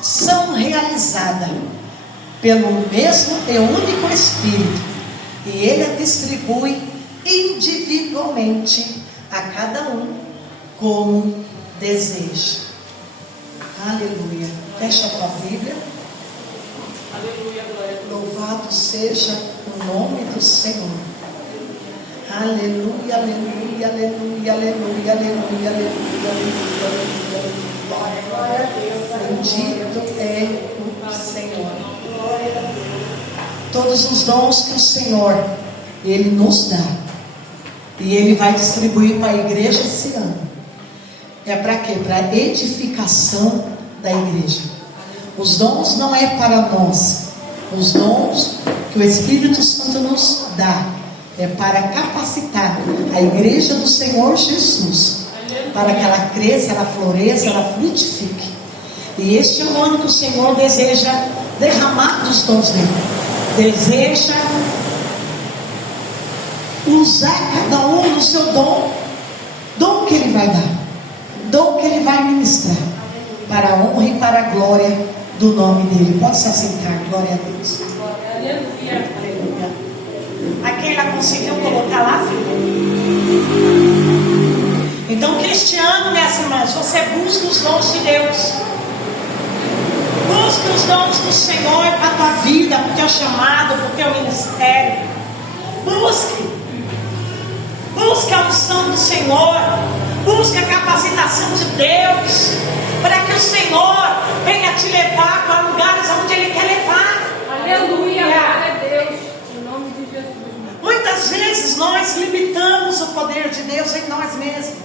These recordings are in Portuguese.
são realizadas pelo mesmo e único Espírito, e Ele a distribui individualmente a cada um como deseja. Aleluia. Fecha a tua Bíblia. Aleluia, glória. Louvado seja o nome do Senhor. Aleluia, aleluia, aleluia, aleluia, aleluia, aleluia, aleluia. Glória a Deus. Bendito é o Senhor. Todos os dons que o Senhor, Ele nos dá, e Ele vai distribuir para a igreja esse ano, é para quê? Para a edificação da igreja. Os dons não é para nós. Os dons que o Espírito Santo nos dá é para capacitar a igreja do Senhor Jesus, para que ela cresça, ela floresça, ela frutifique. E este é o ano que o Senhor deseja derramar dos dons dele. Deseja usar cada um no seu dom que Ele vai dar, dom que Ele vai ministrar, para a honra e para a glória do nome dEle. Pode se assentar, glória a Deus. Aleluia. Aleluia. Aqui ela conseguiu colocar lá, filho? Então que este ano, minhas irmãs, você busque os dons de Deus. Busque os dons do Senhor para a tua vida, para o teu chamado, para o teu ministério. Busque a unção do Senhor. Busque a capacitação de Deus, para que o Senhor venha te levar para lugares onde Ele quer levar. Aleluia, glória a Deus. Em nome de Jesus. Muitas vezes nós limitamos o poder de Deus em nós mesmos.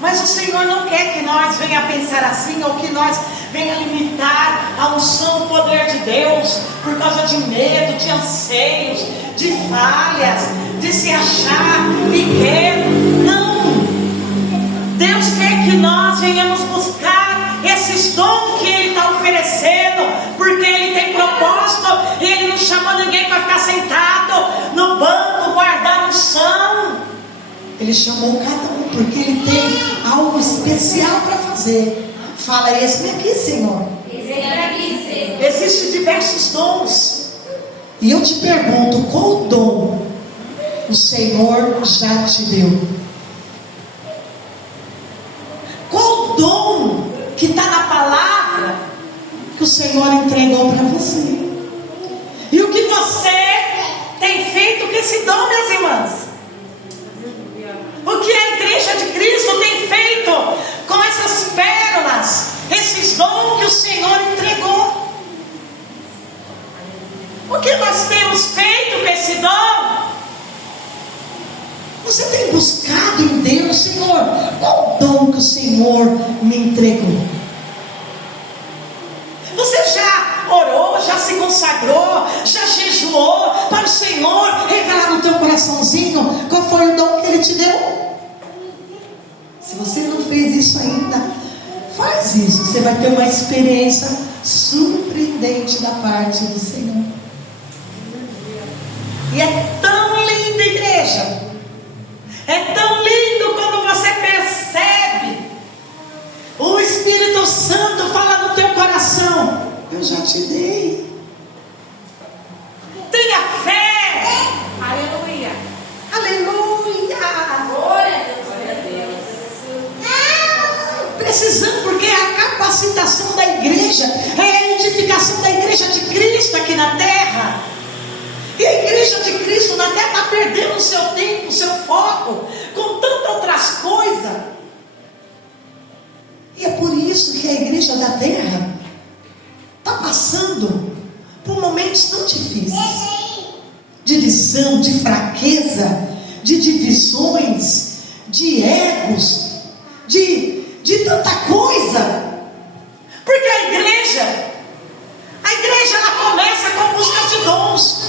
Mas o Senhor não quer que nós venha pensar assim, ou que nós venha limitar a unção, o poder de Deus, por causa de medo, de anseios, de falhas, de se achar pequeno. Não! Deus quer que nós venhamos buscar esses dons que Ele está oferecendo, porque Ele tem propósito, e Ele não chamou ninguém para ficar sentado no banco, guardar unção. Ele chamou cada um, porque Ele tem algo especial para fazer. Fala, esse aqui, Senhor. Existem diversos dons. E eu te pergunto, qual dom o Senhor já te deu? Qual dom que está na palavra que o Senhor entregou para você? E o que você tem feito com esse dom, minhas irmãs? O que a igreja de Cristo tem feito com essas pérolas, esses dons que o Senhor entregou? O que nós temos feito com esse dom? Você tem buscado em Deus, Senhor, qual dom que o Senhor me entregou? Você já orou, já se consagrou, já jejuou para o Senhor revelar no teu coraçãozinho qual foi o dom que Ele te deu? Se você não fez isso ainda, faz isso. Você vai ter uma experiência surpreendente da parte do Senhor. E é tão lindo, igreja. É tão lindo quando você percebe o Espírito Santo fala no teu coração: eu já te dei. Tenha fé. Aleluia. Aleluia. Glória a Deus. Precisamos, porque é a capacitação da igreja, é a edificação da igreja de Cristo aqui na terra. E a igreja de Cristo na terra está perdendo o seu tempo, o seu foco, com tantas outras coisas. E é por isso que a igreja da terra está passando por momentos tão difíceis, de lição, de fraqueza, de divisões, de egos, de tanta coisa. Porque a igreja ela começa com a busca de dons.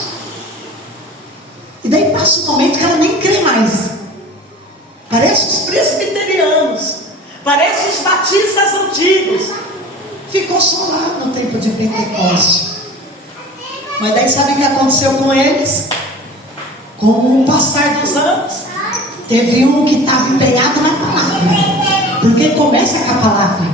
E daí passa um momento que ela nem crê mais. Parece os presbiterianos, parece os batistas antigos. Ficou só lá no tempo de Pentecoste. Mas daí sabe o que aconteceu com eles? Com o passar dos anos, teve um que estava empenhado na palavra. Porque começa com a palavra.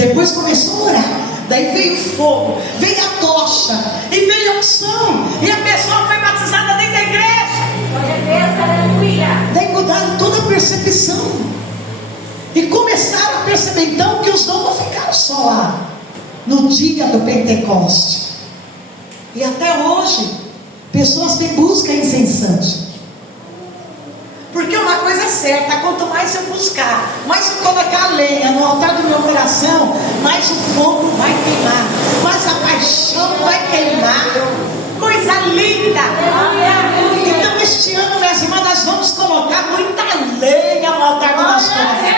Depois começou a orar. Daí veio o fogo, veio a tocha, e veio a unção, e a pessoa foi batizada dentro da igreja. Glória a Deus, aleluia. Daí mudaram toda a percepção. E começaram a perceber então que os dons não ficaram só lá, no dia do Pentecoste. E até hoje, pessoas têm busca incessante. Porque uma coisa é certa, quanto mais eu buscar, mais eu colocar a lenha no altar do meu coração, mais o fogo vai queimar, mais a paixão vai queimar. Coisa linda! Então este ano, minhas irmãs, nós vamos colocar muita lenha no altar do nosso coração.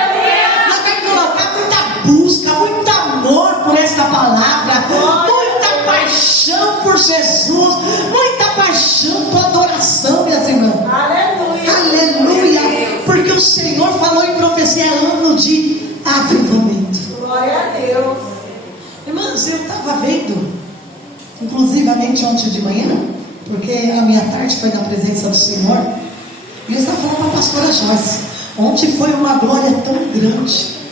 Nós vamos colocar muita busca, muito amor por esta palavra, muita paixão por Jesus, muita paixão por adoração, minhas irmãs. Aleluia. Aleluia, porque o Senhor falou em profecia, ano de avivamento. Glória a Deus. Irmãos, eu estava vendo, inclusivamente ontem de manhã, porque a minha tarde foi na presença do Senhor, e eu estava falando para a pastora Joyce, ontem foi uma glória tão grande.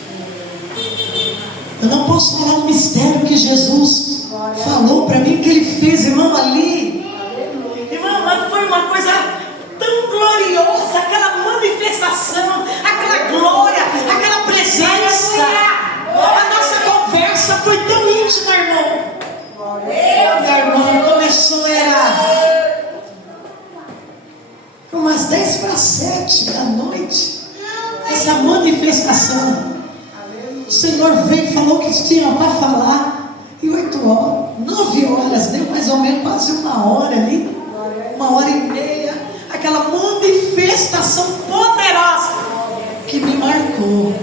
Eu não posso falar o mistério que Jesus falou para mim, que Ele fez, irmão, ali. Irmão, mas foi uma coisa tão gloriosa, aquela manifestação, aquela glória, aquela presença. A nossa conversa foi tão íntima, irmão. Meu irmão, começou era umas 6:50 da noite, essa manifestação. O Senhor veio e falou que tinha para falar, e 8 horas, 9 horas, deu mais ou menos quase 1 hora ali, 1h30, aquela manifestação poderosa que me marcou.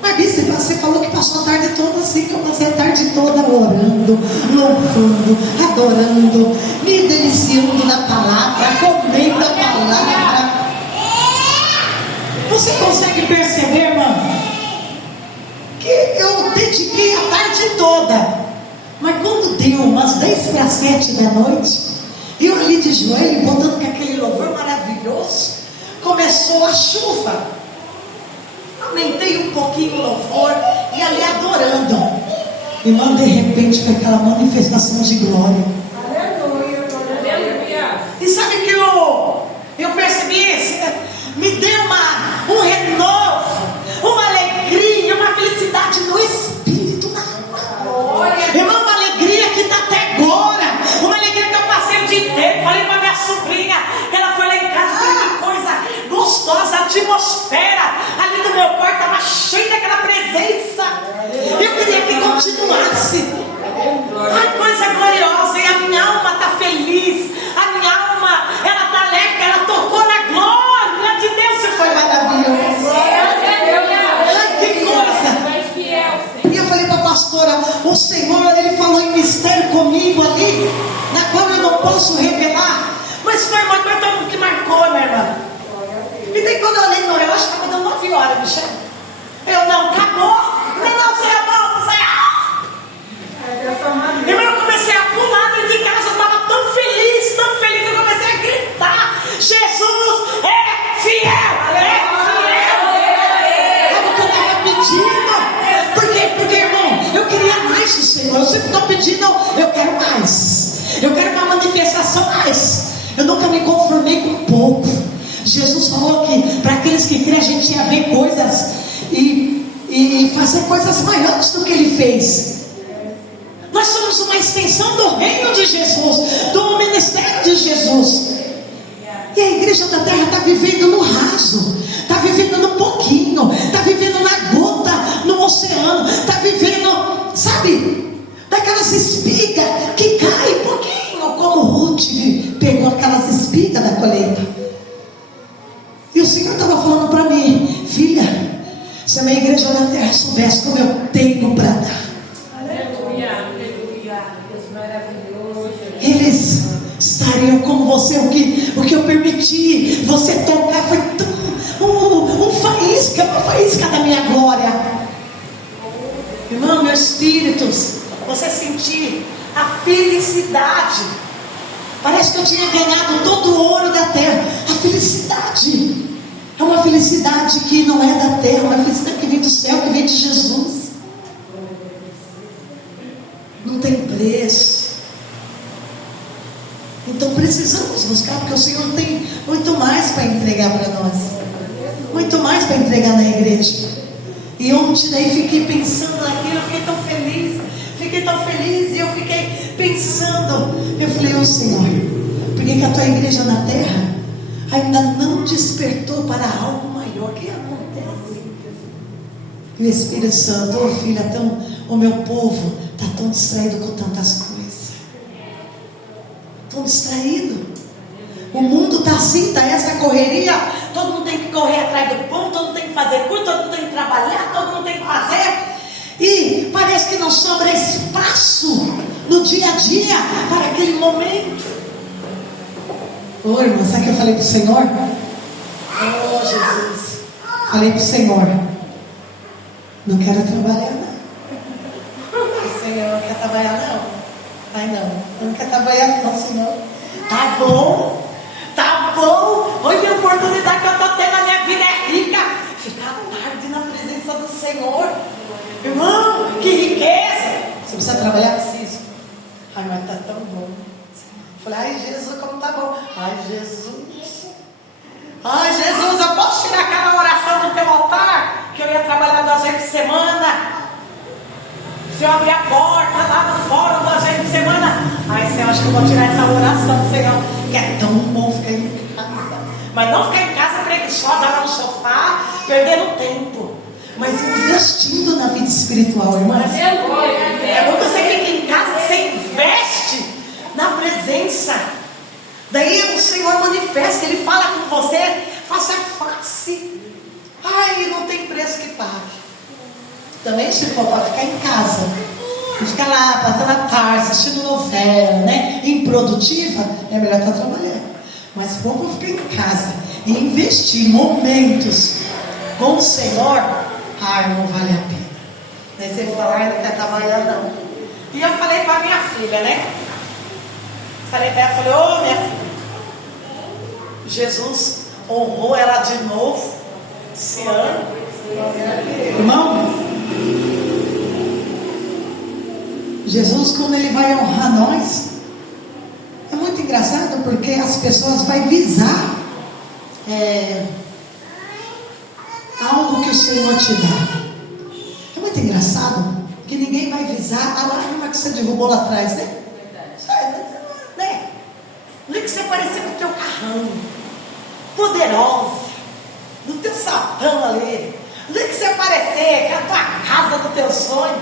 Mas você falou que passou a tarde toda assim, que eu passei a tarde toda orando, louvando, adorando, me deliciando na palavra, comendo a palavra. Você consegue perceber, irmão, que eu dediquei a tarde toda, mas quando deu umas 6:50 da noite, eu ali de joelho, botando com aquele louvor maravilhoso, começou a chuva. Aumentei um pouquinho o louvor e ali adorando. Irmão, de repente foi aquela manifestação de glória. Aleluia. Aleluia. E sabe que eu percebi, me deu um renovo, uma alegria, uma felicidade no espírito, na alma. Irmão, uma alegria que está até agora, uma alegria que eu passei o dia inteiro. Falei para minha sobrinha, que ela foi lá em casa, que coisa gostosa, a atmosfera ali do meu quarto estava cheia daquela presença. Eu queria que continuasse. Ai, coisa gloriosa. E a minha alma está feliz, a minha alma, ela está alegre, ela tocou na glória de Deus. Isso foi maravilhoso. Ai, que coisa. E eu falei para a pastora, o Senhor, Ele falou em mistério comigo ali, na qual eu não posso revelar, mas foi uma coisa que marcou, minha irmã. E daí quando eu olhei no relógio, estava dando 9 horas, Michel. Eu não, acabou. Não, você é bom, você é. Irmão, eu comecei a pular dentro de casa, eu estava tão feliz, que eu comecei a gritar: Jesus é fiel, é fiel. Era o que eu estava pedindo. Por quê? Porque, irmão, eu queria mais do Senhor. Eu sempre estou pedindo, eu quero mais. Eu quero uma manifestação mais. Eu nunca me conformei com pouco. Jesus falou que para aqueles que creem a gente ia ver coisas e fazer coisas maiores do que Ele fez. Nós somos uma extensão do reino de Jesus, do ministério de Jesus. E a igreja da terra está vivendo no raso, está vivendo no pouquinho, está vivendo na gota, no oceano, está vivendo, sabe, daquelas espigas que caem pouquinho, como Ruth pegou aquelas espigas da colheita. E o Senhor estava falando para mim: filha, se a minha igreja na terra soubesse como eu tenho para dar, Aleluia. Aleluia. Deus maravilhoso. eles estariam como você. O que eu permiti você tocar foi tão uma faísca da minha glória. Irmão, meu espírito, você sentir a felicidade. Parece que eu tinha ganhado todo o ouro da terra. A felicidade. É uma felicidade que não é da terra, uma felicidade que vem do céu, que vem de Jesus. Não tem preço. Então precisamos buscar, porque o Senhor tem muito mais para entregar para nós. Muito mais para entregar na igreja. E ontem daí fiquei pensando naquilo, eu fiquei tão feliz. Fiquei tão feliz e eu fiquei pensando. Eu falei, ô Senhor, por que a tua igreja na terra ainda não despertou para algo maior? O que acontece? E o Espírito Santo, ô filha, o meu povo está tão distraído com tantas coisas. Tão distraído. O mundo está assim, está essa correria. Todo mundo tem que correr atrás do pão, todo mundo tem que fazer curso, todo mundo tem que trabalhar, todo mundo tem que fazer. E parece que não sobra espaço no dia a dia para aquele momento. Ô irmã, sabe o que eu falei para o Senhor? Oh Jesus, falei para o Senhor, não quero trabalhar não. O Senhor não quer trabalhar não. Ai não quer trabalhar não, Senhor. Tá bom. Olha a oportunidade que eu estou tendo na minha vida, é rica. Ficar tarde na presença do Senhor. Irmão, que riqueza. Você precisa trabalhar? Preciso. Ai, mas tá tão bom. Falei, ai Jesus, como tá bom. Ai Jesus, eu posso tirar aquela oração do teu altar? Que eu ia trabalhar 2 vezes por semana. Se eu abrir a porta lá no fórum 2 vezes por semana. Ai Senhor, acho que eu vou tirar essa oração, Senhor. Que é tão bom ficar em casa. Mas não ficar em casa preguiçosa lá no sofá, perdendo tempo. Mas investindo na vida espiritual, irmãs. É bom que você fique em casa, que você investe na presença. Daí o Senhor manifesta, Ele fala com você face a face. Ai, não tem preço que pague. Também se for para ficar em casa e ficar lá passando a tarde, assistindo novela, né? Improdutiva, é melhor estar trabalhando. Mas se for para ficar em casa e investir momentos com o Senhor, ai, não vale a pena. Daí você fala, ai, não quer trabalhar não. E eu falei para minha filha, né? Falei para ela, ô minha filha, Jesus honrou ela de novo esse ano. Irmão, Jesus, quando Ele vai honrar nós, é muito engraçado, porque as pessoas vão visar algo que o Senhor te dá. É muito engraçado que ninguém vai visar a lágrima que você derrubou lá atrás, né? Não é que você parecia com o teu carrão poderosa, no teu saltão ali. Não é que você parecer com a tua casa do teu sonho.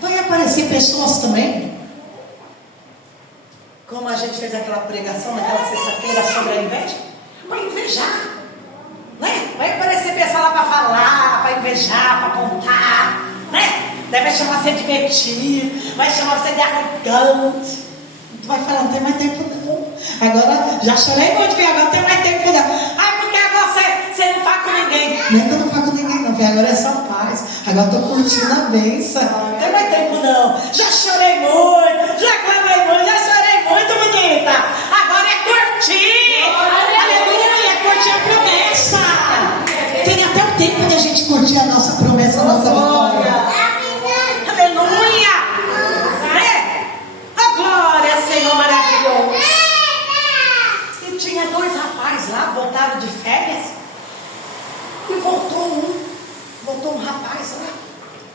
Vai aparecer pessoas também, como a gente fez aquela pregação naquela sexta-feira sobre a inveja, vai invejar, né? Vai aparecer pessoa lá para falar, para invejar, para contar, né? Deve chamar você de metido, vai chamar você de arrogante. Tu vai falar, não tem mais tempo não. Agora, já chorei muito, filho, agora não tem mais tempo não. Ai, porque agora você não fala com ninguém. Nem que eu não falo com ninguém não, filho, agora é só paz. Agora eu tô curtindo a bênção. Não tem mais tempo não. Já chorei muito, já clamei muito, já chorei muito, bonita. Agora é curtir. Aleluia, curtir a promessa. Tem até o tempo de a gente curtir a nossa promessa, a nossa vitória. Aleluia. A glória, Senhor maravilhoso. E tinha 2 rapazes lá, voltaram de férias. E voltou um rapaz lá,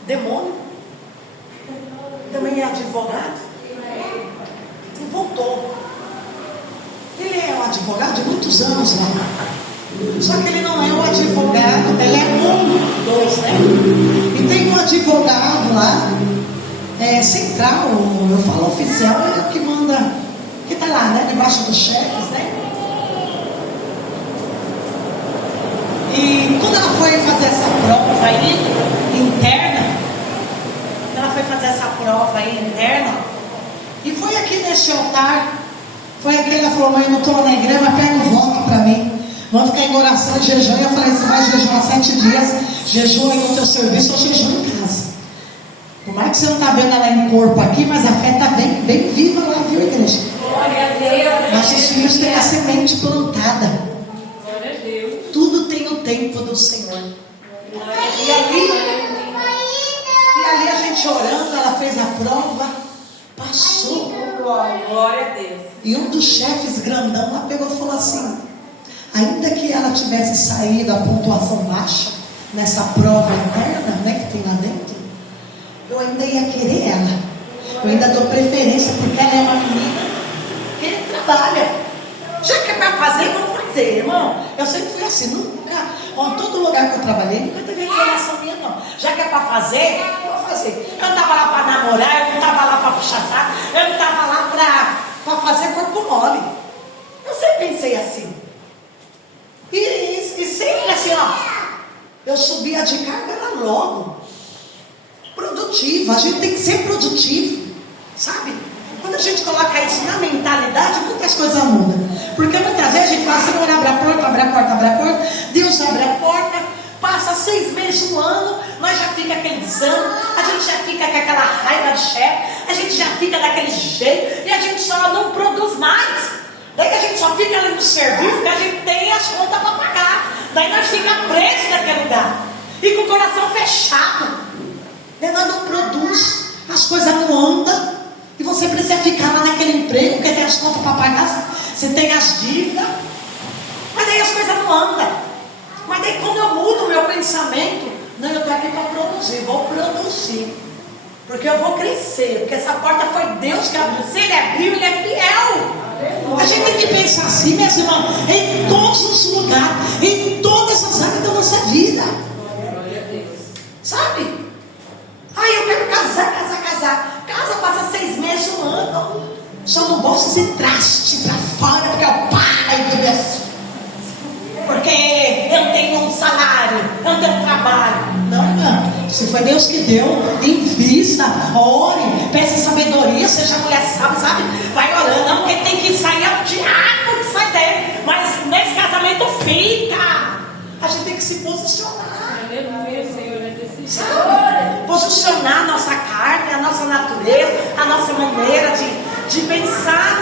demônio, também é advogado, e voltou. Ele é um advogado de muitos anos lá, só que ele não é um advogado, ele é 2, né? E tem um advogado lá, central, eu falo oficial, é o que manda, que está lá, né? Debaixo dos chefes, né? E quando ela foi fazer essa prova aí, interna, e foi aqui nesse altar, foi aqui, ela falou, mãe, não estou na igreja, mas pega o voto para mim, vamos ficar em oração e jejum. E eu falei, você vai jejuar 7 dias, jejum aí no teu serviço ou jejum em casa. Por mais que você não está vendo ela em corpo aqui, mas a fé está bem viva lá, viu, igreja? Glória a Deus. Nossos filhos têm a semente plantada. Tudo tem o tempo do Senhor. E ali a gente orando, ela fez a prova, passou. Glória a Deus. E um dos chefes grandão lá pegou e falou assim: ainda que ela tivesse saído a pontuação baixa nessa prova interna, né, que tem lá dentro, eu ainda ia querer ela. Eu ainda dou preferência porque ela é uma menina que trabalha. Já que é para fazer, vamos fazer, irmão. Eu sempre fui assim, nunca, em todo lugar que eu trabalhei, nunca teve reclamação minha, não. Já que é para fazer, eu vou fazer. Eu não estava lá para namorar, eu não estava lá para puxar saco, eu não estava lá para fazer corpo mole. Eu sempre pensei assim. E sempre assim, ó. Eu subia de carga, era logo. Produtivo, a gente tem que ser produtivo, sabe? Quando a gente coloca isso na mentalidade, muitas coisas mudam. Porque muitas vezes a gente fala, Senhor, abre a porta, abre a porta, abre a porta. Deus abre a porta, passa 6 meses, 1 ano, nós já fica aquele desânimo, a gente já fica com aquela raiva de chefe, a gente já fica daquele jeito, e a gente só não produz mais. Daí a gente só fica ali no serviço, porque a gente tem as contas para pagar. Daí nós ficamos presos naquele lugar. E com o coração fechado. Daí nós não produz, as coisas não andam. E você precisa ficar lá naquele emprego, porque tem as contas para pagar, você tem as dívidas. Mas daí as coisas não andam. Mas daí quando eu mudo o meu pensamento, não, eu estou aqui para produzir, vou produzir. Porque eu vou crescer, porque essa porta foi Deus que abriu. Se Ele abriu, Ele é fiel. A gente tem que pensar assim, meus irmãos, em todos os lugares, em todas as áreas da nossa vida. Sabe? Ai, eu quero casar. Casa passa 6 meses, 1 ano. Só não gosto de traste pra fora, porque é o pai do Deus. Porque eu tenho um salário, eu tenho um trabalho. Não. Se foi Deus que deu, invista, ore, peça sabedoria, seja mulher sábia, sabe? Vai orando, não, porque tem que sair, é o diabo que sai dele. Mas nesse casamento fica. A gente tem que se posicionar. Sabe? Posicionar a nossa carne, a nossa natureza, a nossa maneira de pensar.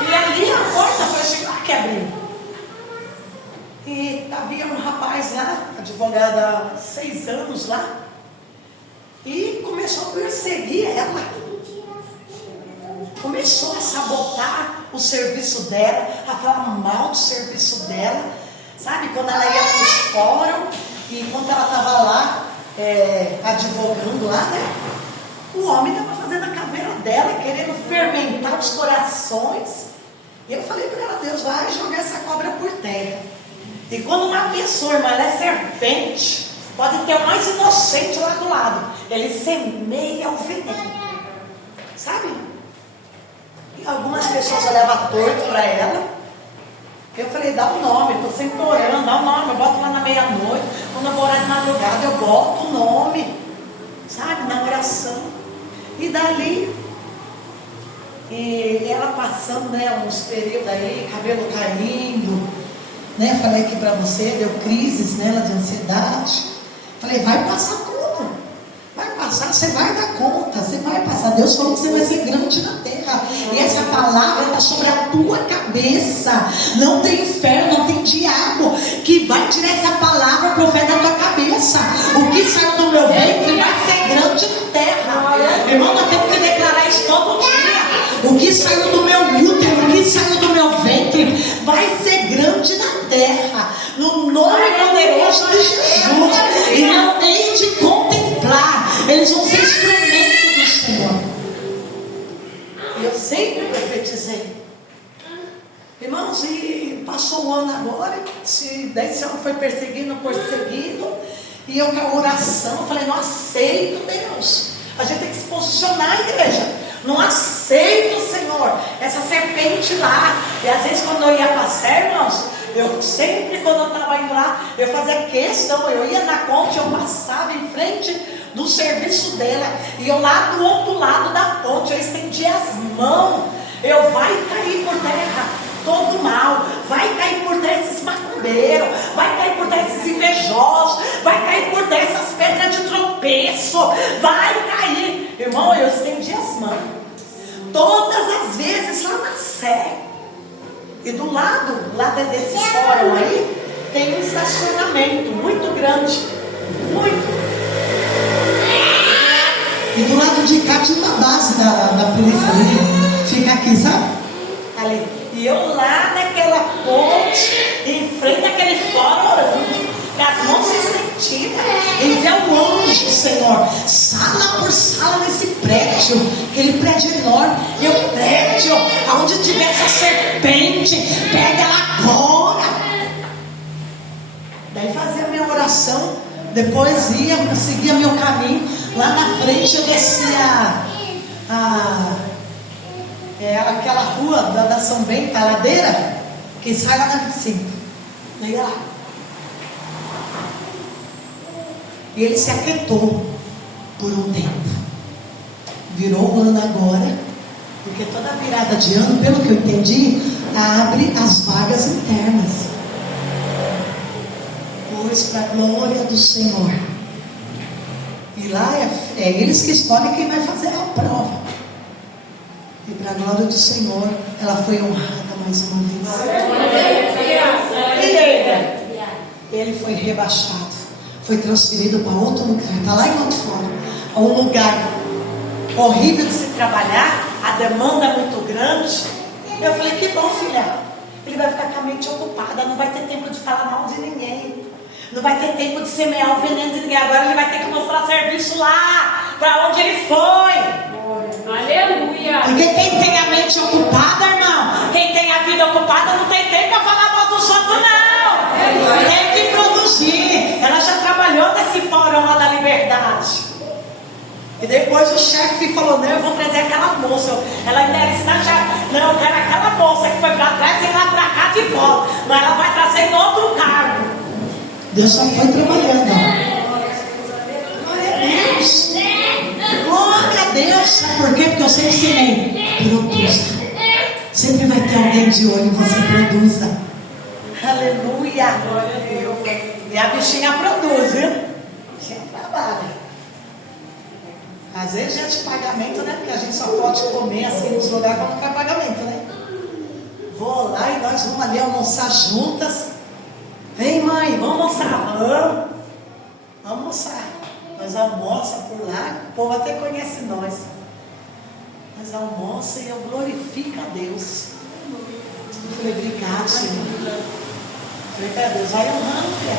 E ali a porta foi assim, que abriu. E havia um rapaz lá, advogado há 6 anos lá, e começou a perseguir ela. Começou a sabotar o serviço dela, a falar mal do serviço dela. Sabe, quando ela ia para os fóruns, e quando ela estava lá, advogando lá, né? O homem estava fazendo a caveira dela, querendo fermentar os corações. E eu falei para ela, Deus vai jogar essa cobra por terra. E quando uma pessoa, irmã, ela é serpente, pode ter o mais inocente lá do lado, ele semeia o veneno. Sabe? E algumas pessoas levam torto para ela. Eu falei, dá o nome, eu estou sempre orando, dá o nome, eu boto lá na meia-noite, quando eu vou orar de madrugada, eu boto o nome, sabe, na oração. E dali, e ela passando, né, uns períodos aí, cabelo caindo, né, falei aqui para você, deu crises nela de ansiedade. Falei, vai passar tudo, vai passar, você vai dar conta, você vai passar. Deus falou que você vai ser grande na terra. E essa palavra está sobre a tua cabeça. Não tem inferno, não tem diabo que vai tirar essa palavra, profeta, da tua cabeça. O que saiu do meu ventre vai ser grande na terra. Irmão, nós temos que declarar isso todo dia. O que saiu do meu útero, o que saiu do meu ventre vai ser grande na terra. No nome poderoso de Jesus. E não tem de contemplar. Eles vão ser instrumento do Senhor. E eu sempre profetizei. Irmãos, e passou o ano agora. Daí esse ano foi perseguindo. E eu com a oração, eu falei, não aceito, Deus. A gente tem que se posicionar, igreja. Não aceito, Senhor, essa serpente lá. E às vezes quando eu ia passar, irmãos, eu sempre, quando eu estava indo lá, eu fazia questão, eu ia na ponte, eu passava em frente do serviço dela, e eu lá do outro lado da ponte, eu estendia as mãos. Eu vai cair por terra todo mal, vai cair por terra esses macumbeiros, vai cair por terra esses invejosos, vai cair por terra essas pedras de tropeço, vai cair. Irmão, eu estendi as mãos todas as vezes lá na Sé. E do lado desse fórum aí, tem um estacionamento muito grande. Muito. E do lado de cá tinha uma base da polícia ali. Fica aqui, sabe? Ali. E eu lá naquela ponte, em frente àquele fórum orando, com as mãos estendidas, em ver o anjo do Senhor, sala por sala nesse prédio, aquele prédio enorme. E o prédio, onde tiver essa serpente, pega ela agora. Daí fazia a minha oração, depois ia, seguia meu caminho. Lá na frente eu descia aquela rua da São Bento, a ladeira, que sai lá na 25. Daí lá. E ele se aquietou por um tempo. Virou o ano agora, porque toda virada de ano, pelo que eu entendi, abre as vagas internas. Pois para a glória do Senhor. E lá é eles que escolhem quem vai fazer a prova. E para a glória do Senhor, ela foi honrada mais uma vez. Ele foi rebaixado, foi transferido para outro lugar. Está lá em outro fórum. Um lugar horrível de se trabalhar, a demanda é muito grande. Eu falei, que bom, filha. Ele vai ficar com a mente ocupada, não vai ter tempo de falar mal de ninguém. Não vai ter tempo de semear o veneno de ninguém. Agora ele vai ter que mostrar serviço lá, para onde ele foi. Aleluia. Porque quem tem a mente ocupada, irmão, quem tem a vida ocupada, não tem tempo para falar mal dos outros, não. Tem que produzir. Ela já trabalhou nesse fórum lá da Liberdade. E depois o chefe falou, não, eu vou trazer aquela moça. Ela ainda era estagiária. Não, eu quero aquela moça que foi para trás e lá para cá de volta. Mas ela vai trazer em outro cargo. Deus só foi trabalhando. Glória a Deus. Glória a Deus. Sabe por quê? Porque eu sempre ensinei. Produza. Sempre vai ter alguém de olho. Você produza. Aleluia. Glória a Deus. E a bichinha produz, viu? A bichinha trabalha. Às vezes é de pagamento, né? Porque a gente só pode comer assim nos lugares quando não quer pagamento, né? Vou lá e nós vamos ali almoçar juntas. Vem, mãe, vamos almoçar. Vamos almoçar. Nós almoçamos por lá, o povo até conhece nós. Nós almoçamos e eu glorifico a Deus. Eu falei, obrigado, Senhor. Eu falei, Deus vai honrando, filha.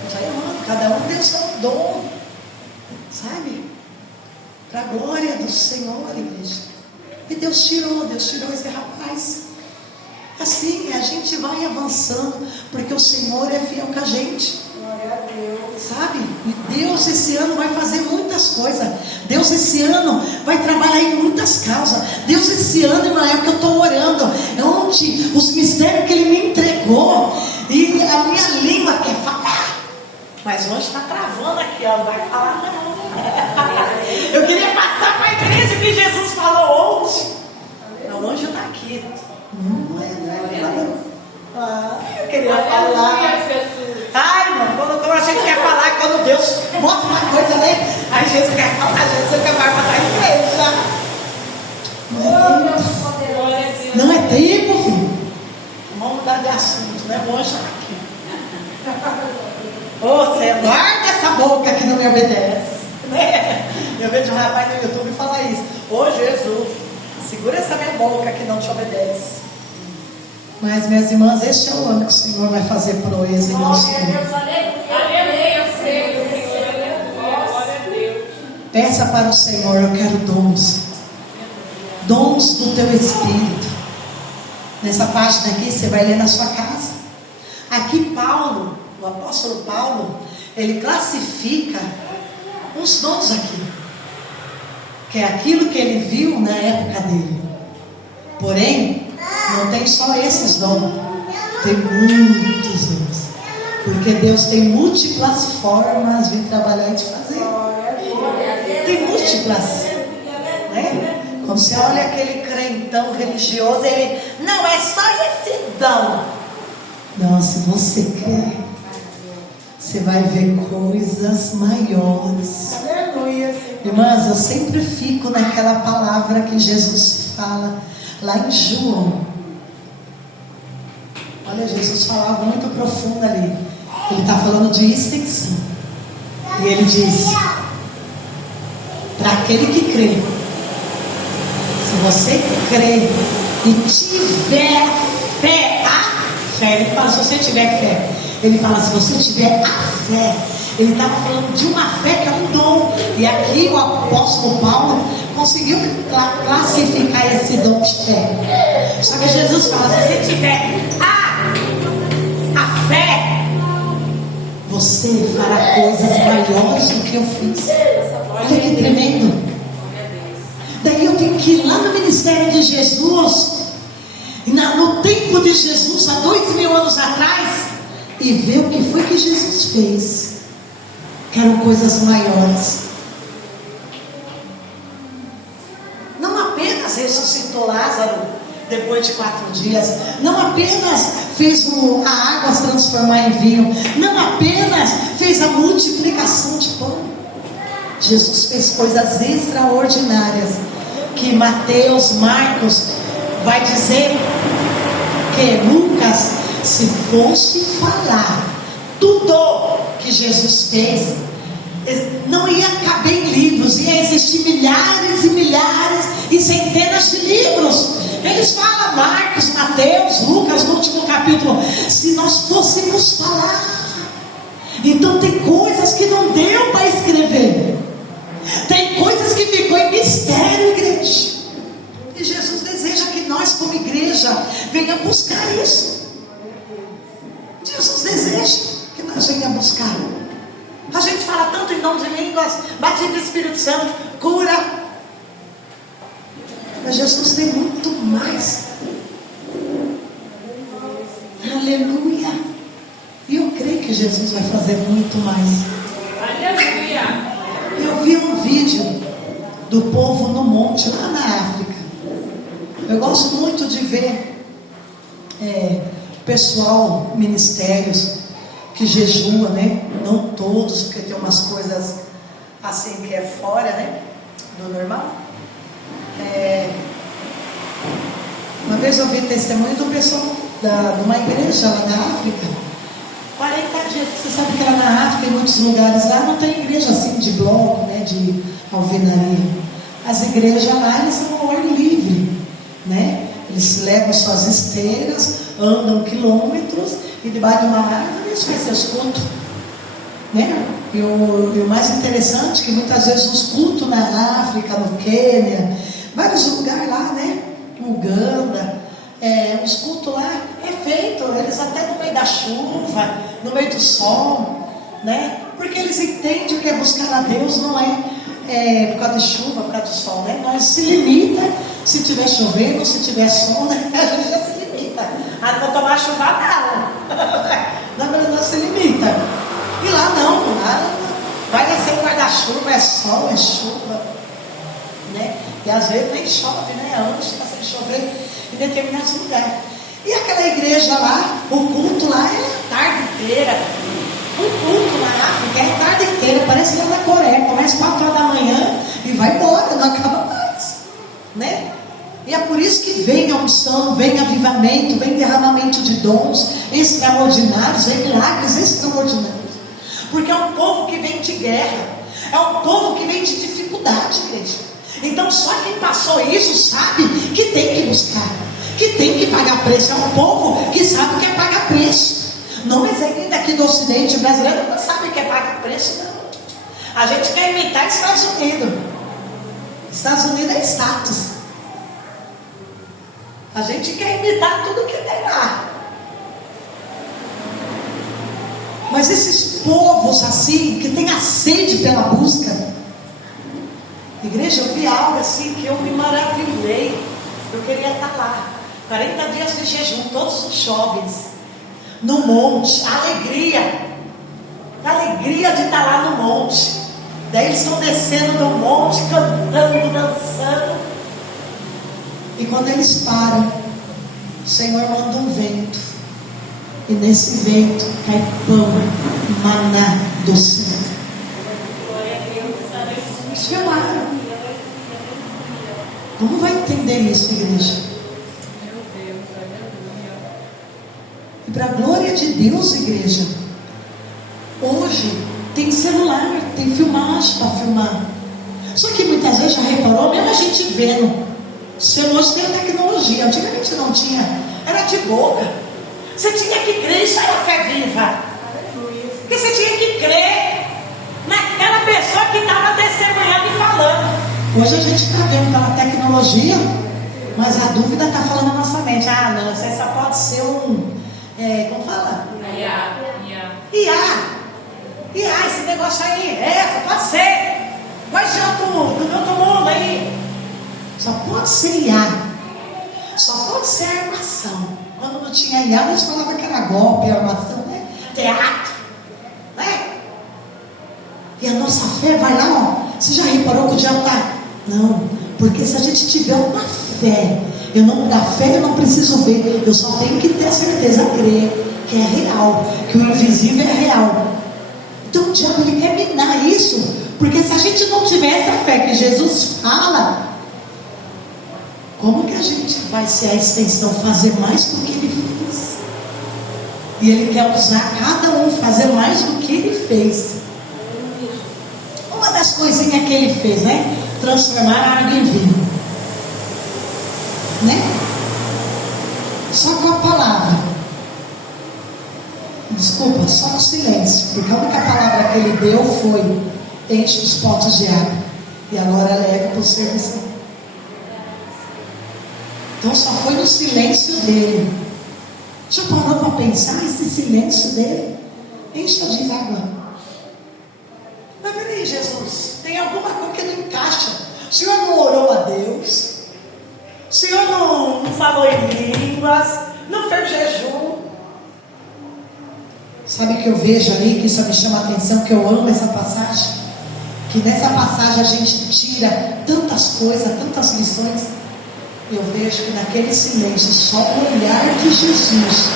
Deus vai honrando. Cada um tem seu dom. Sabe? Para a glória do Senhor, igreja. E Deus tirou esse rapaz. Assim, a gente vai avançando, porque o Senhor é fiel com a gente. Glória a Deus. Sabe? E Deus esse ano vai fazer muitas coisas. Deus esse ano vai trabalhar em muitas causas. Deus esse ano, irmã, é o que eu estou orando. É onde os mistérios que Ele me entregou. E a minha língua quer falar. Mas hoje está travando aqui, ó. Não vai falar não. Eu queria passar para a igreja que Jesus falou hoje. Não, o anjo está aqui. Não é. Eu queria falar. Ai, irmão, quando a gente quer falar, quando Deus mostra uma coisa, né? Aí Jesus quer falar, Jesus quer vai para a igreja. Não é tempo, filho. Vamos mudar de assunto, né? O anjo está aqui. Você guarda essa boca que não me obedece. Né? Eu vejo um rapaz no YouTube falar isso. Ô Jesus, segura essa minha boca que não te obedece. Mas, minhas irmãs, este é o ano que o Senhor vai fazer proeza em nosso mundo. Peça para o Senhor, eu quero dons. Dons do teu Espírito. Nessa página aqui, você vai ler na sua casa. Aqui Paulo, o apóstolo Paulo, ele classifica uns dons aqui. Que é aquilo que ele viu na época dele. Porém, não tem só esses dons, tem muitos dons, porque Deus tem múltiplas formas de trabalhar e de fazer. Tem múltiplas, né? Quando você olha aquele crentão religioso, ele não é só esse dom. Não, se você quer, você vai ver coisas maiores. Aleluia. Irmãs, eu sempre fico naquela palavra que Jesus fala lá em João Olha, Jesus falou algo muito profundo ali. Ele está falando de extensão. E ele diz: para aquele que crê, se você crê e tiver fé, a fé, ele fala, se você tiver fé, ele fala, se você tiver a fé, ele estava falando de uma fé que é um dom, e aqui o apóstolo Paulo conseguiu classificar esse dom de fé. Só que Jesus fala, se você tiver a fé, você fará coisas maiores do que eu fiz. Olha que tremendo. Daí eu tenho que ir lá no ministério de Jesus, no tempo de Jesus, há 2000 anos atrás, e ver o que foi que Jesus fez, que eram coisas maiores. Não apenas ressuscitou Lázaro depois de 4 dias, não apenas fez a água se transformar em vinho, não apenas fez a multiplicação de pão. Jesus fez coisas extraordinárias, que Mateus, Marcos vai dizer que Lucas, se fosse falar tudo que Jesus fez, não ia caber em livros, ia existir milhares e milhares e centenas de livros. Eles falam, Marcos, Mateus, Lucas, no último capítulo, se nós fôssemos falar. Então tem coisas que não deu para escrever, tem coisas que ficou em mistério, igreja. E Jesus deseja que nós, como igreja, venha buscar isso. Jesus deseja que nós venhamos buscar. A gente fala tanto em nome de línguas, batismo do Espírito Santo, cura. Mas Jesus tem muito mais. Aleluia. E eu creio que Jesus vai fazer muito mais. Aleluia. Eu vi um vídeo do povo no monte, lá na África. Eu gosto muito de ver pessoal, ministérios que jejua, né? Não todos, porque tem umas coisas assim que é fora, né? Do normal. Uma vez eu vi testemunho do pessoal de uma igreja lá na África. 40 dias, você sabe que lá na África, em muitos lugares lá, não tem igreja assim de bloco, né? De alvenaria. As igrejas lá, eles são ao ar livre, né? Eles levam suas esteiras, andam quilômetros e debaixo de uma árvore eles fazem seus cultos, né? E o mais interessante é que muitas vezes os cultos na África, no Quênia, vários lugares lá, né? Uganda, os cultos lá é feito, eles até no meio da chuva, no meio do sol, né? Porque eles entendem que é buscar a Deus, não é por causa de chuva, por causa do sol, né? Nós se limita, se tiver chovendo, se tiver sol, né? A gente já se limita. Para tomar chuva não, mas nós se limita. E lá não, lá vai descer o guarda-chuva, é sol, é chuva, né? E às vezes nem chove, né? Anos fica sem chover em determinados lugares. E aquela igreja lá, o culto lá é a tarde inteira. O culto na África é a tarde inteira, parece lá na Coreia, começa 4 horas da manhã e vai embora, não acaba mais, né? E é por isso que vem a unção, vem avivamento, vem derramamento de dons extraordinários, vem milagres extraordinários. Porque é um povo que vem de guerra, é um povo que vem de dificuldade, igreja. Então só quem passou isso sabe que tem que buscar, que tem que pagar preço. É um povo que sabe o que é pagar preço. Não é alguém daqui do Ocidente brasileiro não sabe o que é pagar preço, não. A gente quer imitar Estados Unidos. Estados Unidos é status. A gente quer imitar tudo que tem lá. Mas esses povos assim, que tem a sede pela busca. Igreja, eu vi algo assim que eu me maravilhei. Eu queria estar lá. 40 dias de jejum, todos os jovens no monte, a alegria de estar lá no monte. Daí eles estão descendo no monte, cantando, dançando. E quando eles param, o Senhor manda um vento. E nesse vento cai pão, maná do céu. Isso é lá. Como vai entender isso, igreja? é de Deus, igreja. Hoje tem celular, tem filmagem para filmar. Só que muitas vezes, já reparou, mesmo a gente vendo, hoje tem a tecnologia, antigamente não tinha, era de boca. Você tinha que crer, isso era fé viva. Porque você tinha que crer naquela pessoa que estava testemunhando e falando. Hoje a gente está vendo pela tecnologia, mas a dúvida está falando na nossa mente. Ah, não, isso aí só pode ser como fala? IA, esse negócio aí, só pode ser. Mas do outro mundo aí. Só pode ser IA. Só pode ser armação. Quando não tinha IA, nós falava que era golpe, armação, né? Teatro, né? E a nossa fé vai lá, ó. Você já reparou que o diabo está? Não, porque se a gente tiver uma fé, da fé eu não preciso ver, eu só tenho que ter certeza, crer que é real, que o invisível é real. Então o diabo ele quer minar isso, porque se a gente não tiver essa fé que Jesus fala, como que a gente vai ser a extensão, fazer mais do que ele fez? E ele quer usar cada um, fazer mais do que ele fez. Uma das coisinhas que ele fez, né? Transformar a água em vinho, né? Só com a palavra, desculpa, só com silêncio, porque a única palavra que ele deu foi: enche os potes de água e agora leve para o serviço. Então só foi no silêncio dele. Já parou para pensar esse silêncio dele? Encha de água. Mas peraí, Jesus, tem alguma coisa que não encaixa. O Senhor não orou a Deus, o Senhor não falou em línguas, não fez jejum. Sabe o que eu vejo ali, que isso me chama a atenção, que eu amo essa passagem? Que nessa passagem a gente tira tantas coisas, tantas lições. Eu vejo que naquele silêncio, só o olhar de Jesus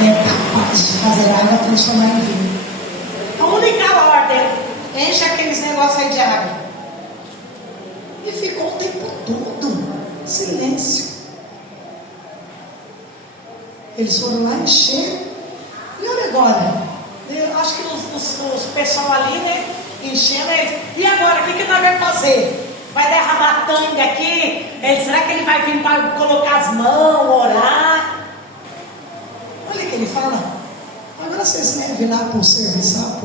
é capaz de fazer a água transformar em vinho. A única ordem: enche aqueles negócios aí de água. E ficou o tempo todo silêncio. Eles foram lá encher. E olha agora, eu acho que os pessoal ali, né, enchendo eles. E agora, o que nós vamos fazer? Vai derramar tangue aqui? Será que ele vai vir para colocar as mãos, orar? Olha o que ele fala. Agora vocês levem lá para o serviçal,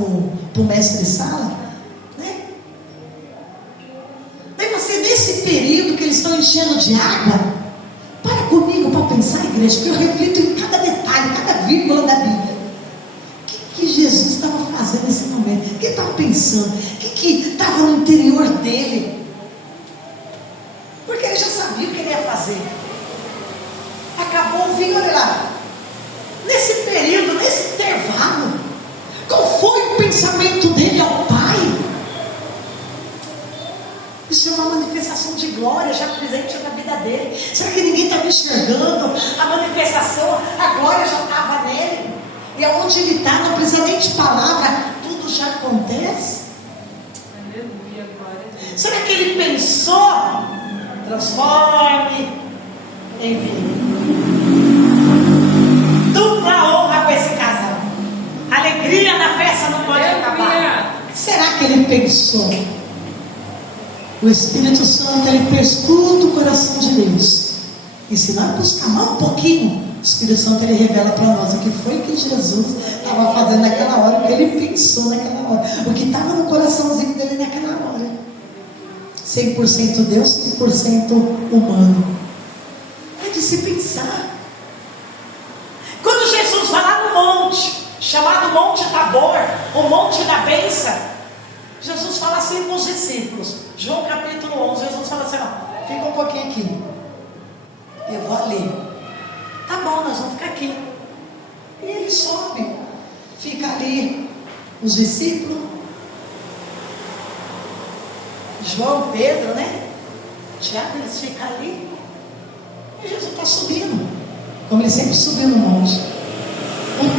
para o mestre de sala, né? Aí você, nesse período que eles estão enchendo de água, para comigo para pensar, igreja, que eu reflito em cada detalhe, cada vírgula da Bíblia. O que Jesus estava fazendo nesse momento? O que ele estava pensando? O que estava no interior dele? Porque ele já sabia o que ele ia fazer. Acabou o vinho, olha lá. Nesse período, nesse intervalo, qual foi o pensamento dele ao Pai? Isso é uma manifestação de glória já presente na vida dele. Será que ninguém estava enxergando a manifestação? A glória já estava nele. E aonde ele está, não precisa nem de palavra, tudo já acontece. Aleluia, glória a Deus. Será que ele pensou? Transforme em vinho. Dupla honra com esse casal. Alegria na festa não pode acabar. O que será que ele pensou? O Espírito Santo, ele perscruta o coração de Deus. E se nós buscarmos um pouquinho, o Espírito Santo, ele revela para nós o que foi que Jesus estava fazendo naquela hora, o que ele pensou naquela hora, o que estava no coraçãozinho dele naquela hora. 100% Deus, 100% humano. É de se pensar. Quando Jesus vai lá no monte, chamado Monte Tabor, o Monte da Bênção, Jesus fala assim com os discípulos. João capítulo 11, Jesus fala assim: ó, fica um pouquinho aqui, eu vou ali. Tá bom, nós vamos ficar aqui. E ele sobe, fica ali, os discípulos, João, Pedro, né? Tiago, eles ficam ali. E Jesus está subindo, como ele sempre subiu no monte.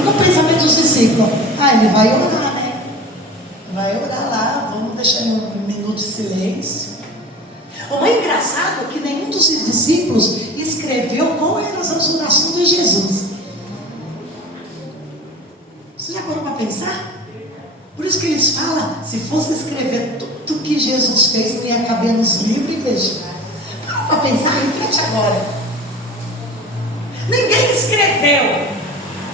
No pensamento dos discípulos, ele vai orar, né? Vai orar lá, vamos deixar um minuto de silêncio. O mais engraçado é que nenhum dos discípulos escreveu qual eram as orações de Jesus. pensar? Por isso que eles falam, se fosse escrever tudo que Jesus fez, não ia caber nos livros, igreja. Para pensar, reflete agora. Ninguém escreveu.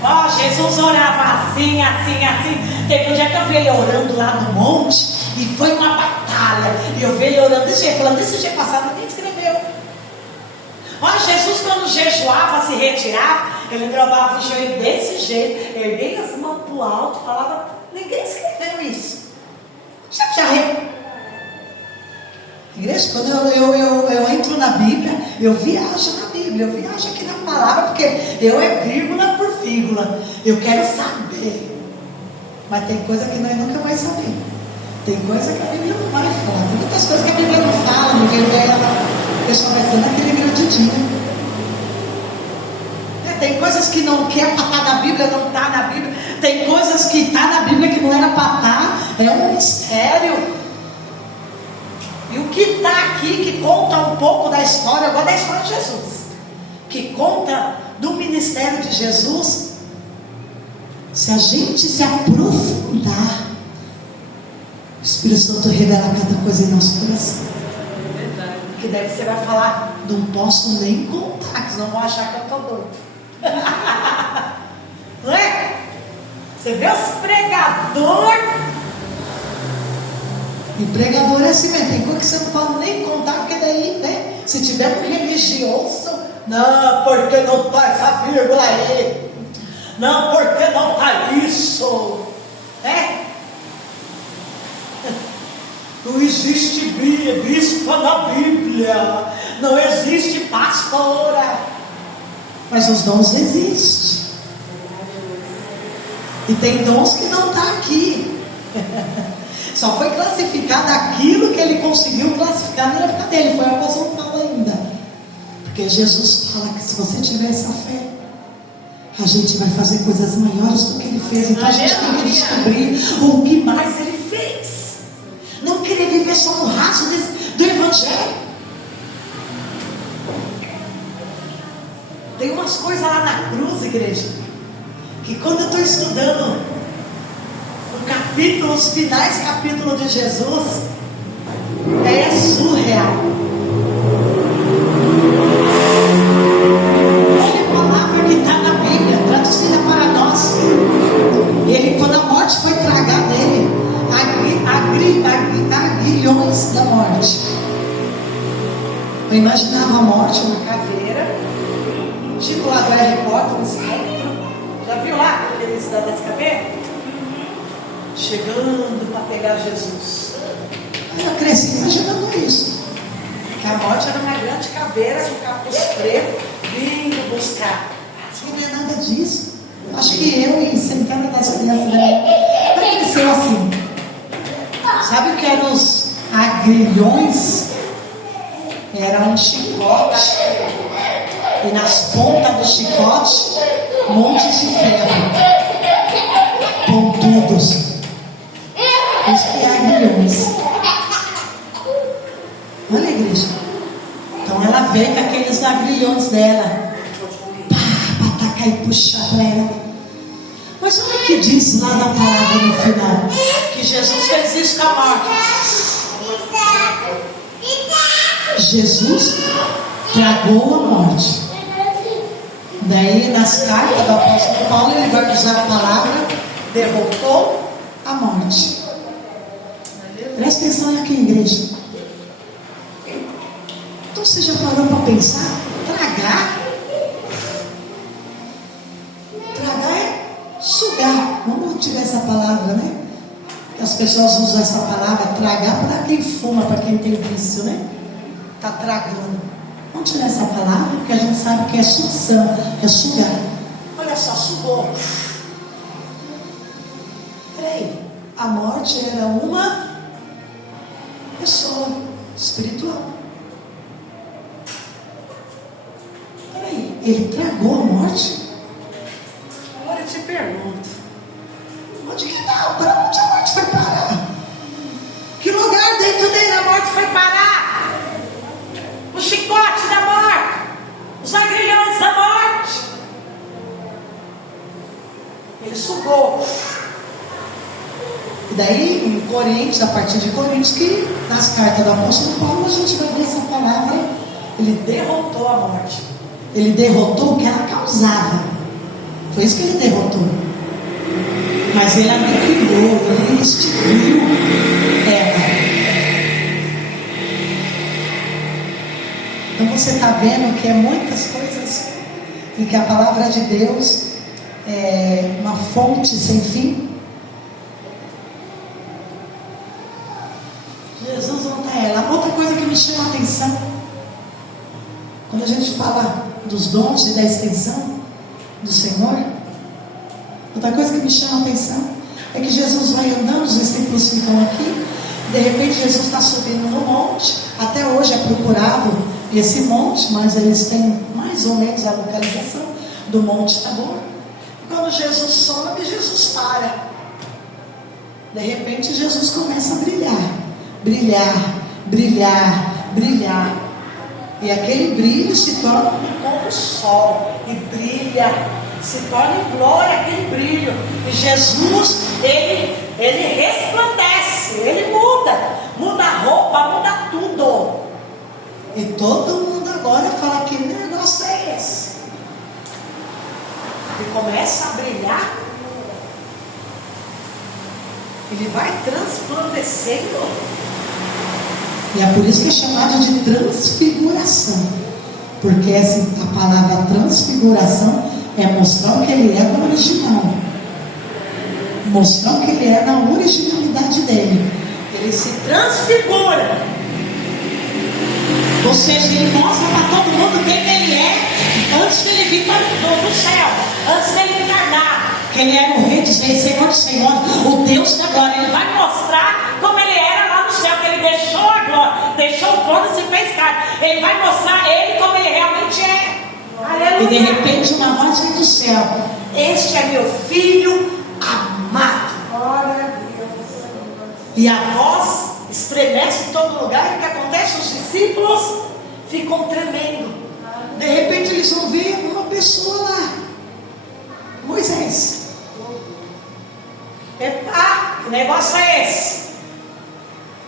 Ó, Jesus orava assim, assim, assim. Teve um dia que eu vi ele orando lá no monte, e foi uma batalha. E eu vi ele orando desse jeito, falando desse jeito passado, ninguém escreveu. Ó, Jesus quando jejuava, se retirava, ele dobrava o joelho desse jeito, erguia as mãos para o alto, falava. Ninguém escreveu isso. Igreja, quando eu entro na Bíblia, eu viajo na Bíblia, eu viajo aqui na palavra, porque eu é vírgula por vírgula. Eu quero saber. Mas tem coisa que nós nunca vai saber. Tem coisa que a Bíblia não vai falar. Tem muitas coisas que a Bíblia não fala, não revela. O pessoal vai ser naquele grandidinho. Tem coisas que não quer para estar na Bíblia, não está na Bíblia. Tem coisas que está na Bíblia que não era para estar. É um mistério. E o que está aqui, que conta um pouco da história, agora da história de Jesus, que conta do ministério de Jesus, se a gente se aprofundar, o Espírito Santo revela cada coisa em nosso coração. Que deve você vai falar, não posso nem contar, que senão vão achar que eu estou doido. Não é? Você vê os pregadores. E pregador é assim mesmo. Tem coisa que você não pode nem contar, porque daí, né? Se tiver um religioso, não, porque não está essa vírgula aí. Não, porque não está isso. Né? Não existe bispa na Bíblia. Não existe pastora. Mas os dons existem. E tem dons que não estão aqui. Só foi classificado aquilo que ele conseguiu classificar na época dele. Foi o apóstolo Paulo ainda. Porque Jesus fala que se você tiver essa fé, a gente vai fazer coisas maiores do que ele fez. Então a gente tem que descobrir o que mais ele fez. Não querer viver só no raso do Evangelho. Tem umas coisas lá na cruz, igreja, que quando eu estou estudando os finais capítulos de Jesus, é surreal. Olha a palavra que está na Bíblia, traduzida para nós. Ele, quando a morte foi tragar dele, aguilhões da morte. Eu imaginava a morte, uma caveira, tipo lá do Harry Potter, um espectro. Já viu lá aqueles das caveiras? Chegando para pegar Jesus. Aí eu cresci imaginando isso. Que a morte era uma grande caveira com capuz preto vindo buscar. Acho que não é nada disso. Acho que eu e centenas das crianças vai crescer assim. Sabe o que eram os agrilhões? Era um chicote. E nas pontas do chicote, montes de ferro. Pontudos. Isso que é agrilhões. Olha a igreja. Então ela veio com aqueles agrilhões dela. Para atacar e puxar para ela. Mas olha o que diz lá na palavra no final. Que Jesus fez isso com a morte. Jesus tragou a morte. Daí nas cartas do apóstolo Paulo ele vai usar a palavra derrotou a morte. Presta atenção aqui, igreja. Então você já parou para pensar? Tragar é sugar. Vamos tirar essa palavra, né? As pessoas usam essa palavra tragar para quem fuma, para quem tem vício, né? Está tragando. Vamos tirar essa palavra, porque a gente sabe que é sucção, é sugar. Olha só, sugou. Peraí, a morte era uma pessoa espiritual. Peraí, ele tragou a morte? Agora eu te pergunto, onde que não? Para onde a morte foi parar? Que lugar dentro dele a morte foi parar? O chicote da morte, os agrilhões da morte. Ele sugou. E daí em Coríntios, a partir de Coríntios, que nas cartas do apóstolo Paulo a gente vai ver essa palavra. Ele derrotou a morte. Ele derrotou o que ela causava. Foi isso que ele derrotou. Mas ele aniquilou, ele extinguiu ela. Então você está vendo que é muitas coisas e que a palavra de Deus é uma fonte sem fim. Jesus não está ela. Outra coisa que me chama a atenção, quando a gente fala dos dons e da extensão do Senhor, outra coisa que me chama a atenção é que Jesus vai andando, os discípulos ficam aqui, de repente Jesus está subindo no monte. Até hoje é procurado esse monte, mas eles têm mais ou menos a localização do Monte Tabor. Quando Jesus sobe, Jesus para. De repente Jesus começa a brilhar, brilhar, brilhar, brilhar. E aquele brilho se torna como o sol, e brilha, se torna em glória aquele brilho. E Jesus, ele resplandece, ele muda a roupa, muda tudo. E todo mundo agora fala: que negócio é esse? Ele começa a brilhar, ele vai transplandecendo. E é por isso que é chamado de transfiguração, porque a palavra transfiguração é mostrar o que ele é no original, mostrar o que ele é na originalidade dele. Ele se transfigura, ou seja, ele mostra para todo mundo quem ele é antes de ele vir do céu, antes dele encarnar, que ele era o Rei dos Reis, Senhor dos Senhores, o Deus da glória. Ele vai mostrar como ele era lá no céu, que ele deixou a glória, deixou o trono e se fez carne. Ele vai mostrar ele como ele realmente é. Aleluia. E de repente uma voz vem do céu: este é meu filho amado. Glória a Deus. E a voz estremece em todo lugar. E o que acontece? Os discípulos ficam tremendo. De repente eles vão ver uma pessoa lá, Moisés. Epa, que negócio é esse?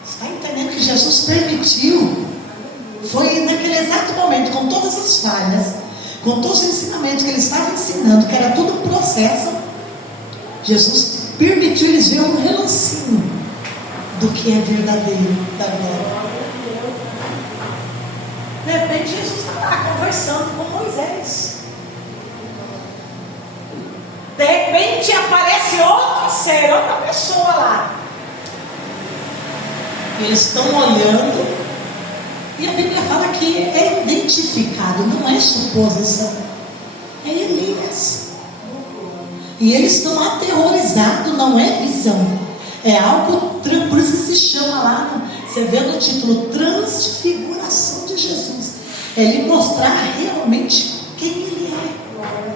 Você está entendendo que Jesus permitiu? Foi naquele exato momento, com todas as falhas, com todos os ensinamentos que ele estava ensinando, que era tudo um processo, Jesus permitiu eles verem um relancinho do que é verdadeiro, da glória. De repente Jesus está lá conversando com Moisés. De repente aparece outro ser, outra pessoa lá. Eles estão olhando, e a Bíblia fala que é identificado, não é suposição, é Elias. E eles estão aterrorizados, não é visão, é algo, por isso que se chama lá, você vê no título, transfiguração de Jesus. É ele mostrar realmente quem ele é.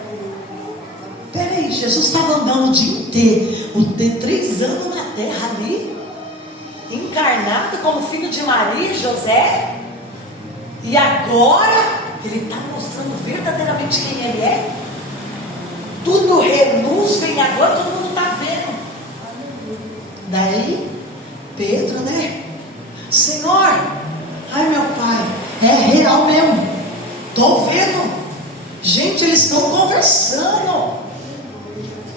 Peraí, Jesus estava andando o dia inteiro, 3 anos na terra ali, encarnado como filho de Maria e José, e agora ele está mostrando verdadeiramente quem ele é. Tudo reluz, vem agora, todo mundo está vendo. Daí Pedro, Senhor, ai meu pai, é real mesmo, estou vendo. Gente, eles estão conversando,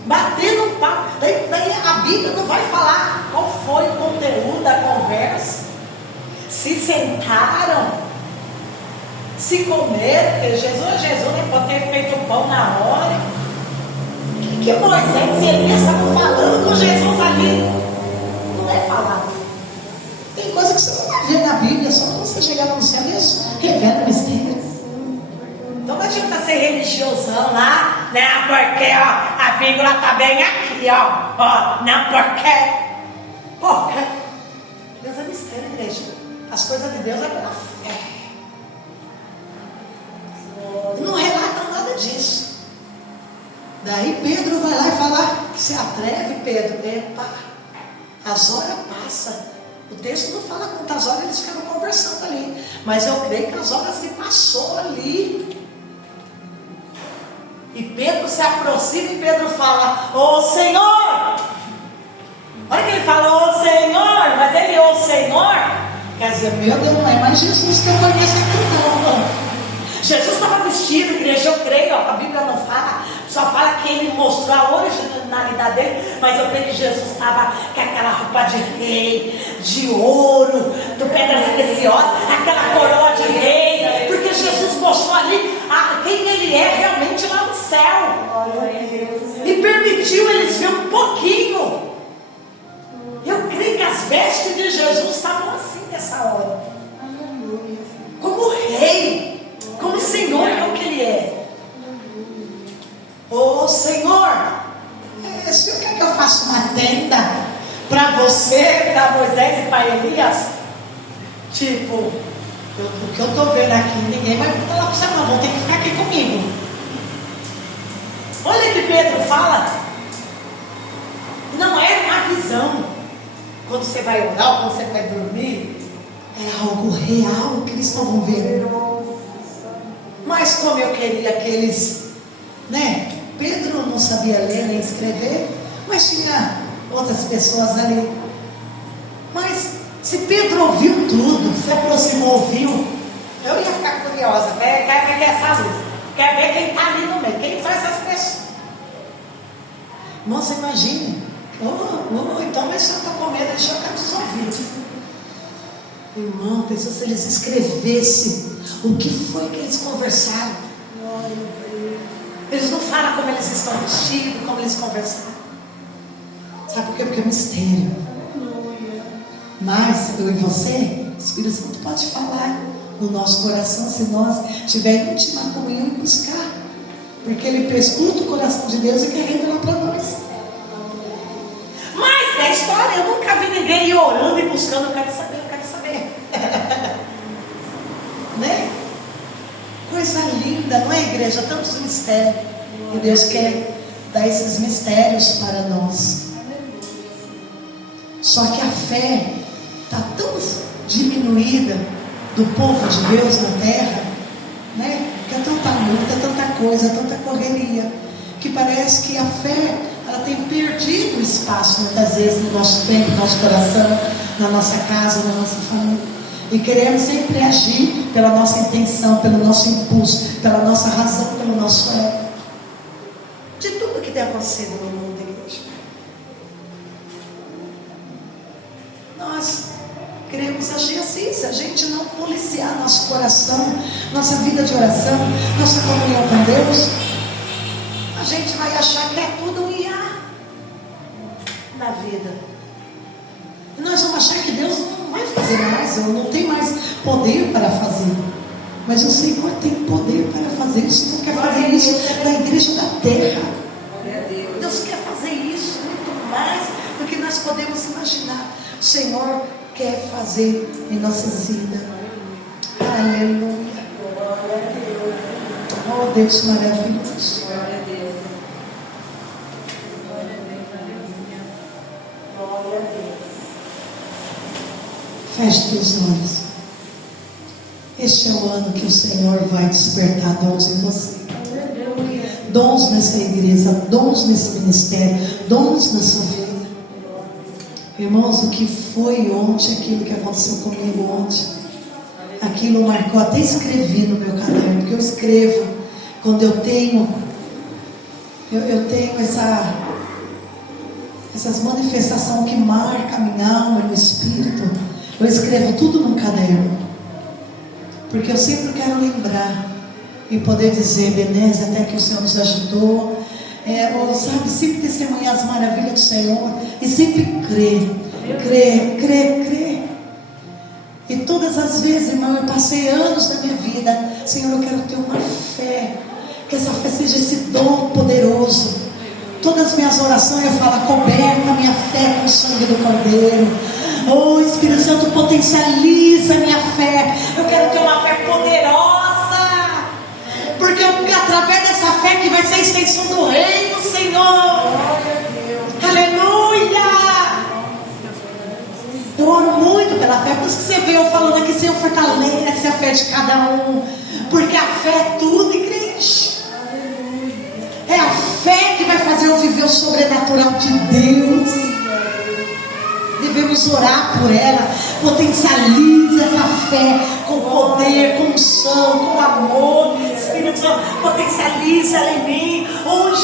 batendo papo. Daí a Bíblia não vai falar qual foi o conteúdo da conversa. Se sentaram, se comeram, porque Jesus nem pode ter feito o pão na hora. Que Moisés e Elias estavam falando com Jesus ali? Não é falado. Tem coisa que você não vai ver na Bíblia, só quando você chegar no céu, Deus revela mistério. Então não adianta ser religiosão lá, porque a vírgula está bem aqui, porque Deus é mistério, igreja. As coisas de Deus é pela fé. Não relatam nada disso. Daí Pedro vai lá e fala: se atreve, Pedro? Epa, as horas passam. O texto não fala quantas horas eles ficaram conversando ali, mas eu creio que as horas se passou ali. E Pedro se aproxima e Pedro fala: ô Senhor, Olha que ele fala, ô Senhor, mas ele, ô Senhor, quer dizer, meu Deus, não é mais Jesus que eu conheço aqui não. Jesus estava vestido, igreja, eu creio, ó, a Bíblia não fala, só fala que ele mostrou a originalidade dele, mas eu creio que Jesus estava com aquela roupa de rei, de ouro, de pedras preciosas, aquela coroa de rei, porque Jesus mostrou ali quem ele é realmente lá no céu, e permitiu eles ver um pouquinho. Eu creio que as vestes de Jesus estavam assim nessa hora, como rei, como Senhor é o que Ele é. Ô Senhor, o Senhor quer que eu faça uma tenda para você, para Moisés e para Elias? Tipo, o que eu estou vendo aqui, ninguém vai falar para você não, vão ter que ficar aqui comigo. Olha que Pedro fala, não é uma visão, quando você vai orar, ou quando você vai dormir, é algo real que eles estavam vendo. Mas como eu queria que eles, né? Pedro não sabia ler nem escrever, mas tinha outras pessoas ali. Mas se Pedro ouviu tudo, se aproximou, ouviu, eu ia ficar curiosa. Quer ver essa luz? Quer ver quem está ali no meio? Quem são essas pessoas? Irmão, você imagina? Então mas eu estou com medo de chocar dos ouvidos. Irmão, pensou se eles escrevessem o que foi que eles conversaram. Eles não falam como eles estão vestidos, como eles conversaram. Sabe por quê? Porque é um mistério. Mas eu e você, o Espírito Santo pode falar no nosso coração, se nós tivermos íntima comunhão e buscar, porque Ele escuta o coração de Deus e quer revelar para nós. Mas é história, eu nunca vi ninguém ir orando e buscando. Eu quero saber. Né? Coisa linda, não é, igreja? Tantos mistérios. E Deus quer dar esses mistérios para nós. Só que a fé está tão diminuída do povo de Deus na terra, né? Que é tanta luta, tanta coisa, tanta correria, que parece que a fé ela tem perdido espaço muitas vezes no nosso tempo, no nosso coração, na nossa casa, na nossa família. E queremos sempre agir pela nossa intenção, pelo nosso impulso, pela nossa razão, pelo nosso ego. De tudo que tem acontecido no mundo, igreja. Nós queremos agir assim, se a gente não policiar nosso coração, nossa vida de oração, nossa comunhão com Deus, a gente vai achar que é tudo um IA na vida. E nós vamos achar que Deus não vai fazer mais, ou não tem mais poder para fazer. Mas o Senhor tem poder para fazer. O Senhor quer fazer isso na igreja da terra. Deus quer fazer isso muito mais do que nós podemos imaginar. O Senhor quer fazer em nossas vidas. Aleluia. Oh Deus maravilhoso. Feche teus olhos. Este é o ano que o Senhor vai despertar dons em você. Dons nessa igreja, dons nesse ministério, dons na sua vida. Irmãos, o que foi ontem, aquilo que aconteceu comigo ontem, aquilo marcou, até escrevi no meu caderno, porque eu escrevo quando eu tenho essas manifestações que marcam a minha alma e meu espírito. Eu escrevo tudo num caderno, porque eu sempre quero lembrar e poder dizer, Ebenezer, até que o Senhor nos ajudou, ou sabe, sempre testemunhar as maravilhas do Senhor e sempre crer. E todas as vezes, irmão, eu passei anos da minha vida, Senhor, eu quero ter uma fé, que essa fé seja esse dom poderoso. Todas as minhas orações eu falo, coberta a minha fé com o sangue do Cordeiro. Oh Espírito Santo, potencializa a minha fé. Eu quero ter uma fé poderosa, porque através dessa fé que vai ser a extensão do reino, Senhor. Aleluia. Eu oro muito pela fé. Por isso que você vê eu falando aqui, Senhor, fortalece a fé de cada um, porque a fé é tudo, igreja. É a fé que vai fazer eu viver o sobrenatural de Deus. devemos orar por ela. Potencializa essa fé com poder, com unção, com amor. Espírito Santo, potencializa ela em mim. Onde